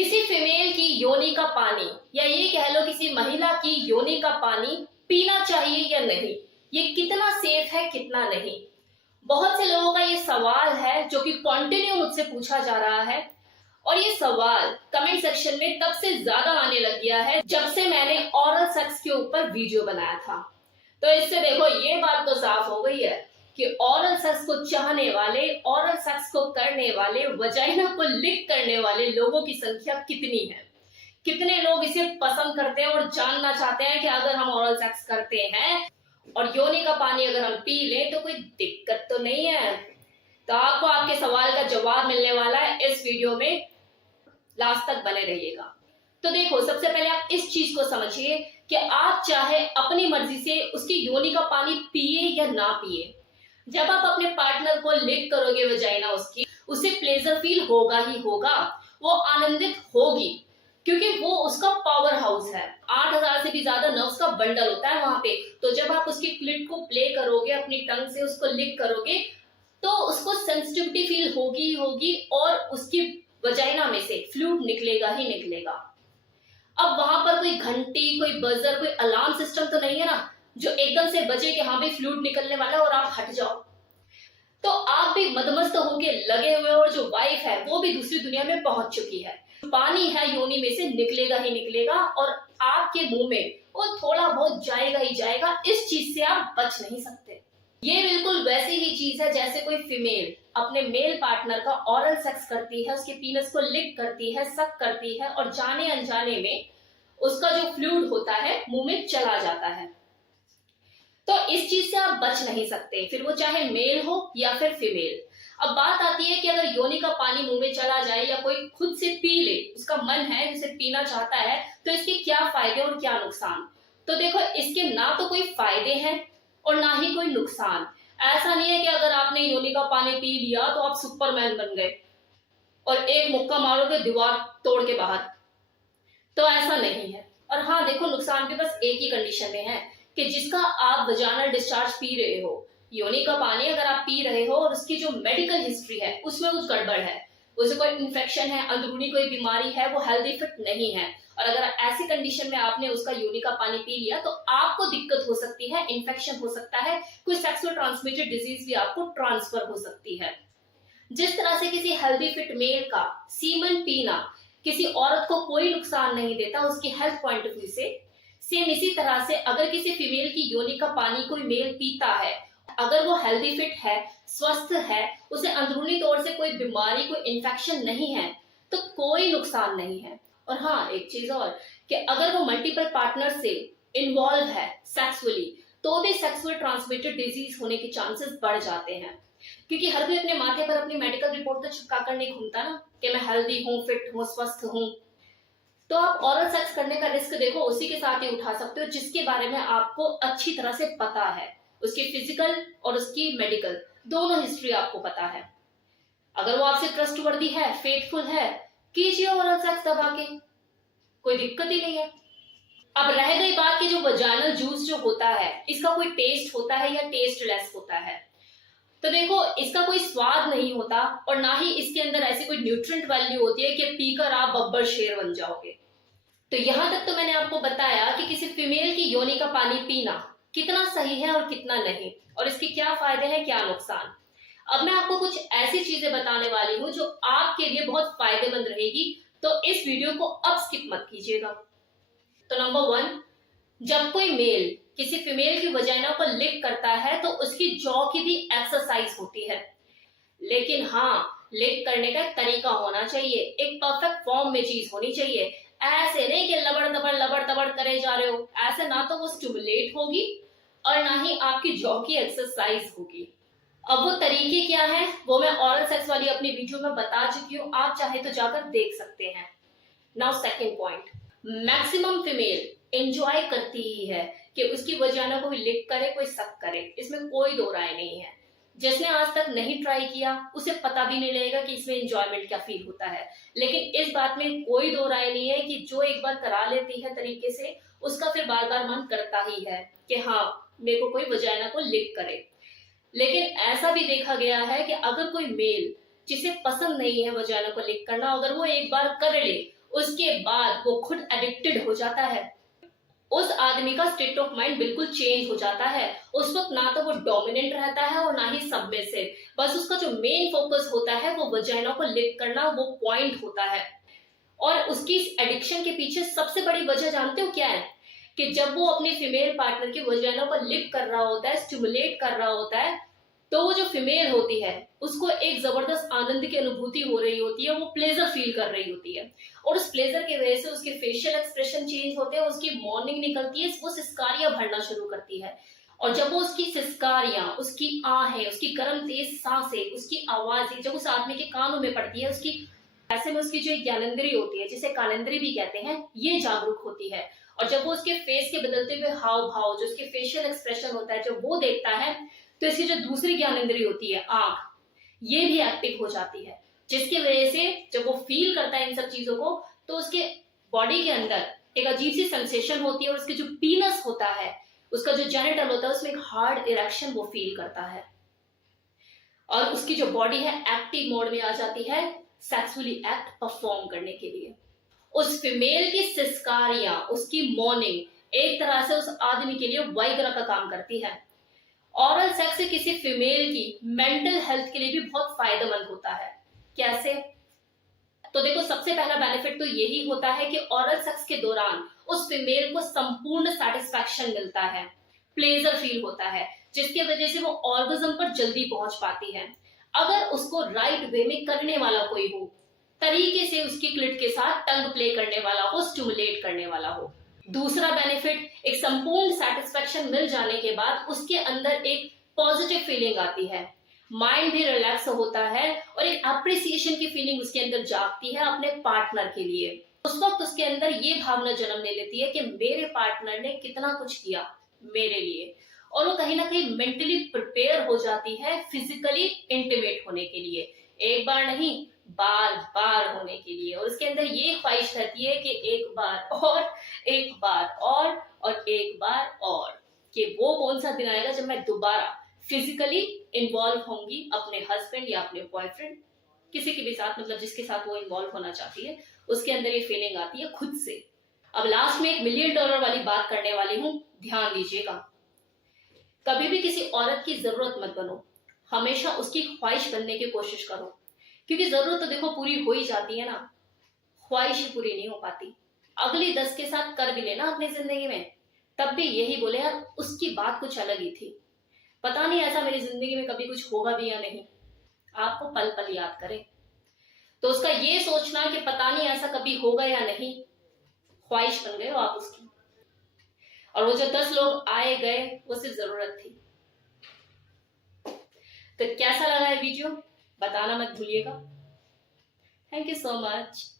किसी फीमेल की योनि का पानी या ये कह लो किसी महिला की योनि का पानी पीना चाहिए या नहीं, ये कितना सेफ है कितना नहीं। बहुत से लोगों का ये सवाल है जो कि कंटिन्यू मुझसे पूछा जा रहा है और ये सवाल कमेंट सेक्शन में तब से ज्यादा आने लग गया है जब से मैंने ओरल सेक्स के ऊपर वीडियो बनाया था। तो इससे देखो ये बात तो साफ हो गई है कि ओरल सेक्स को चाहने वाले, ओरल सेक्स को करने वाले, वजाइना को लिक करने वाले लोगों की संख्या कितनी है। कितने लोग इसे पसंद करते हैं और जानना चाहते हैं कि अगर हम ओरल सेक्स करते हैं और योनि का पानी अगर हम पी लें तो कोई दिक्कत तो नहीं है। तो आपको आपके सवाल का जवाब मिलने वाला है इस वीडियो में, लास्ट तक बने रहिएगा। तो देखो, सबसे पहले आप इस चीज को समझिए कि आप चाहे अपनी मर्जी से उसकी योनि का पानी पिए या ना पिए, जब आप अपने पार्टनर को लिक करोगे वजाइना उसकी, उसे प्लेजर फील होगा ही होगा, वो आनंदित होगी क्योंकि वो उसका पावर हाउस है। 8000 से भी ज्यादा नर्व्स का बंडल होता है वहां पे। तो जब आप उसकी क्लिट को प्ले करोगे, अपनी टंग से उसको लिक करोगे, तो उसको सेंसिटिविटी फील होगी ही होगी और उसकी वजाइना में से फ्लूइड निकलेगा ही निकलेगा। अब वहां पर कोई घंटी, कोई बजर, कोई अलार्म सिस्टम तो नहीं है ना जो एकदम से बजे कि हाँ भी फ्लूइड निकलने वाला है और आप हट जाओ। तो आप भी मदमस्त होके लगे हुए और जो वाइफ है वो भी दूसरी दुनिया में पहुंच चुकी है। पानी है योनि में से निकलेगा ही निकलेगा और आपके मुंह में वो थोड़ा बहुत जाएगा ही जाएगा। इस चीज से आप बच नहीं सकते। ये बिल्कुल वैसी ही चीज है जैसे कोई फीमेल अपने मेल पार्टनर का ओरल सेक्स करती है, उसके पीनस को लिक करती है, सक करती है और जाने अनजाने में उसका जो फ्लूइड होता है मुंह में चला जाता है। तो इस चीज से आप बच नहीं सकते, फिर वो चाहे मेल हो या फिर फीमेल। अब बात आती है कि अगर योनि का पानी मुंह में चला जाए या कोई खुद से पी ले, उसका मन है जिसे पीना चाहता है, तो इसके क्या फायदे और क्या नुकसान। तो देखो, इसके ना तो कोई फायदे हैं और ना ही कोई नुकसान। ऐसा नहीं है कि अगर आपने योनि का पानी पी लिया तो आप सुपरमैन बन गए और एक मुक्का मारोगे दीवार तोड़ के बाहर, तो ऐसा नहीं है। और हाँ देखो, नुकसान भी बस एक ही कंडीशन में है कि जिसका आप वजाइनल डिस्चार्ज पी रहे हो, योनि का पानी अगर आप पी रहे हो और उसकी जो मेडिकल हिस्ट्री है उसमें कुछ गड़बड़ है, उसे कोई इन्फेक्शन है, अंदरूनी कोई बीमारी है, वो हेल्दी फिट नहीं है, और अगर ऐसी कंडीशन में आपने उसका योनि का पानी पी लिया तो आपको दिक्कत हो सकती है, इन्फेक्शन हो सकता है, कोई सेक्सुअल ट्रांसमिटेड डिजीज भी आपको ट्रांसफर हो सकती है। जिस तरह से किसी हेल्दी फिट मेल का सीमन पीना किसी औरत को कोई नुकसान नहीं देता उसकी हेल्थ पॉइंट ऑफ व्यू से, सेम इसी तरह से अगर किसी फीमेल की योनि का पानी कोई मेल पीता है, अगर वो हेल्दी फिट है, स्वस्थ है, उसे अंदरूनी तौर से कोई बीमारी, कोई इन्फेक्शन नहीं है, तो कोई नुकसान नहीं है। और हाँ, एक चीज और कि अगर वो मल्टीपल पार्टनर से इन्वॉल्व है सेक्सुअली, तो भी सेक्सुअल ट्रांसमिटेड डिजीज होने के चांसेस बढ़ जाते हैं। क्योंकि हर कोई अपने माथे पर अपनी मेडिकल रिपोर्ट तो चिपका कर नहीं घूमता ना कि मैं हेल्दी हूँ, फिट हूँ, स्वस्थ हूँ। तो आप ओरल सेक्स करने का रिस्क देखो उसी के साथ ही उठा सकते हो जिसके बारे में आपको अच्छी तरह से पता है, उसकी फिजिकल और उसकी मेडिकल दोनों हिस्ट्री आपको पता है। अगर वो आपसे ट्रस्टवर्दी है, फेथफुल है, कीजिए ओरल सेक्स दबा के, कोई दिक्कत ही नहीं है। अब रह गई बात कि जो वजाइनल जूस जो होता है इसका कोई टेस्ट होता है या टेस्टलेस होता है, तो देखो इसका कोई स्वाद नहीं होता और ना ही इसके अंदर ऐसी कोई न्यूट्रिएंट वैल्यू होती है कि पीकर आप बब्बर शेर बन जाओगे। तो यहां तक तो मैंने आपको बताया कि किसी फीमेल की योनि का पानी पीना कितना सही है और कितना नहीं, और इसके क्या फायदे हैं क्या नुकसान। अब मैं आपको कुछ ऐसी चीजें बताने वाली हूँ जो आपके लिए बहुत फायदेमंद रहेगी, तो इस वीडियो को अब स्किप मत कीजिएगा। तो नंबर 1, जब कोई मेल किसी फीमेल की वजाइना को लिक करता है तो उसकी जॉ की भी एक्सरसाइज होती है। लेकिन हाँ, लिक करने का तरीका होना चाहिए, एक परफेक्ट फॉर्म में चीज होनी चाहिए। ऐसे नहीं कि लबड़ तबड़ करे जा रहे हो, ऐसे ना तो वो स्टिमुलेट होगी और ना ही आपकी जॉ की एक्सरसाइज होगी। अब वो तरीके क्या है वो मैं ओरल सेक्स वाली अपनी वीडियो में बता चुकी हूँ, आप चाहे तो जाकर देख सकते हैं। Now second point, maximum female enjoy करती ही है कि उसकी वजाइना को भी लिक करे, कोई सक करे, इसमें कोई दो राय नहीं है। जिसने आज तक नहीं ट्राई किया उसे पता भी नहीं लगेगा कि इसमें एंजॉयमेंट क्या फील होता है। लेकिन इस बात में कोई दो राय नहीं है कि जो एक बार करा लेती है तरीके से, उसका फिर बार बार मन करता ही है कि हाँ मेरे को कोई वजाइना को लिक करे। लेकिन ऐसा भी देखा गया है कि अगर कोई मेल जिसे पसंद नहीं है वजाइना को लिक करना, अगर वो एक बार कर ले उसके बाद वो खुद एडिक्टेड हो जाता है। उस आदमी का स्टेट ऑफ माइंड बिल्कुल चेंज हो जाता है। उस वक्त ना तो वो डोमिनेंट रहता है और ना ही सबमिसिव। बस उसका जो मेन फोकस होता है वो वजाइना को लिक करना, वो पॉइंट होता है। और उसकी इस एडिक्शन के पीछे सबसे बड़ी वजह जानते हो क्या है? कि जब वो अपने फीमेल पार्टनर की वजाइना को लिक कर रहा होता है, स्टिमुलेट कर रहा होता है, तो वो जो फीमेल होती है उसको एक जबरदस्त आनंद की अनुभूति हो रही होती है, वो प्लेजर फील कर रही होती है। और उस प्लेजर की वजह से उसके फेशियल एक्सप्रेशन चेंज होते हैं, उसकी मॉर्निंग निकलती है, वो सिस्कारियां भरना शुरू करती है। और जब वो उसकी सिस्कारियां, उसकी आहें, उसकी गर्म तेज सांसें, उसकी आवाजें जब उस आदमी के कानों में पड़ती है, उसकी ऐसे में उसकी जो ज्ञानेंद्री होती है, जिसे कानेंद्री भी कहते हैं, ये जागरूक होती है। और जब वो उसके फेस के बदलते हुए हाव भाव, जो उसके फेशियल एक्सप्रेशन होता है, जब वो देखता है, तो इसकी जो दूसरी ज्ञानेंद्री होती है, आंख, ये भी एक्टिव हो जाती है। जिसकी वजह से जब वो फील करता है इन सब चीजों को, तो उसके बॉडी के अंदर एक अजीब सी सेंसेशन होती है। और उसके जो पीनस होता है, उसका जो जेनिटल होता है, उसमें एक हार्ड इरेक्शन वो फील करता है। और उसकी जो बॉडी है एक्टिव मोड में आ जाती है सेक्सुअली एक्ट परफॉर्म करने के लिए। उस फीमेल की सिस्कारियां, उसकी मॉर्निंग एक तरह से उस आदमी के लिए वाइग्रा का काम करती है। ऑरल सेक्स किसी फीमेल की मेंटल हेल्थ के लिए भी बहुत फायदेमंद होता है। कैसे? तो देखो, सबसे पहला बेनिफिट तो यही होता है कि ऑरल सेक्स के दौरान उस फीमेल को संपूर्ण सेटिस्फैक्शन मिलता है, प्लेजर फील होता है, जिसकी वजह से वो ऑर्गेज्म पर जल्दी पहुंच पाती है। अगर उसको राइट वे में करने वाला कोई हो, तरीके से उसकी क्लिट के साथ टंग प्ले करने वाला हो, स्टिमुलेट करने वाला हो। दूसरा बेनिफिट, एक संपूर्ण सेटिस्फैक्शन मिल जाने के बाद उसके अंदर एक पॉजिटिव फीलिंग आती है, माइंड भी रिलैक्स होता है और एक अप्रिसिएशन की फीलिंग उसके अंदर जागती है अपने पार्टनर के लिए। उस वक्त उसके अंदर ये भावना जन्म ले लेती है कि मेरे पार्टनर ने कितना कुछ किया मेरे लिए। और वो कहीं ना कहीं मेंटली प्रिपेयर हो जाती है फिजिकली इंटीमेट होने के लिए, एक बार नहीं, बार बार होने के लिए। और उसके अंदर ये ख्वाहिश रहती है कि एक बार और, एक बार और एक बार और, कि वो कौन सा दिन आएगा जब मैं दोबारा फिजिकली इन्वॉल्व होंगी अपने हस्बैंड या अपने बॉयफ्रेंड, किसी के भी साथ, मतलब जिसके साथ वो इन्वॉल्व होना चाहती है, उसके अंदर ये फीलिंग आती है खुद से। अब लास्ट में एक $1 मिलियन वाली बात करने वाली हूँ, ध्यान दीजिएगा। कभी भी किसी औरत की जरूरत मत बनो, हमेशा उसकी ख्वाहिश बनने की कोशिश करो। क्योंकि जरूरत तो देखो पूरी हो ही जाती है ना, ख्वाहिश ही पूरी नहीं हो पाती। अगली 10 के साथ कर भी लेना अपनी जिंदगी में, तब भी यही बोले यार उसकी बात कुछ अलग ही थी, पता नहीं ऐसा मेरी जिंदगी में कभी कुछ होगा भी या नहीं। आपको पल पल याद करे, तो उसका ये सोचना कि पता नहीं ऐसा कभी होगा या नहीं, ख्वाहिश बन गए हो आप उसकी। और वो जो 10 लोग आए गए वो सिर्फ जरूरत थी। तो कैसा लगा है वीडियो, बताना मत भूलिएगा। Thank you so much.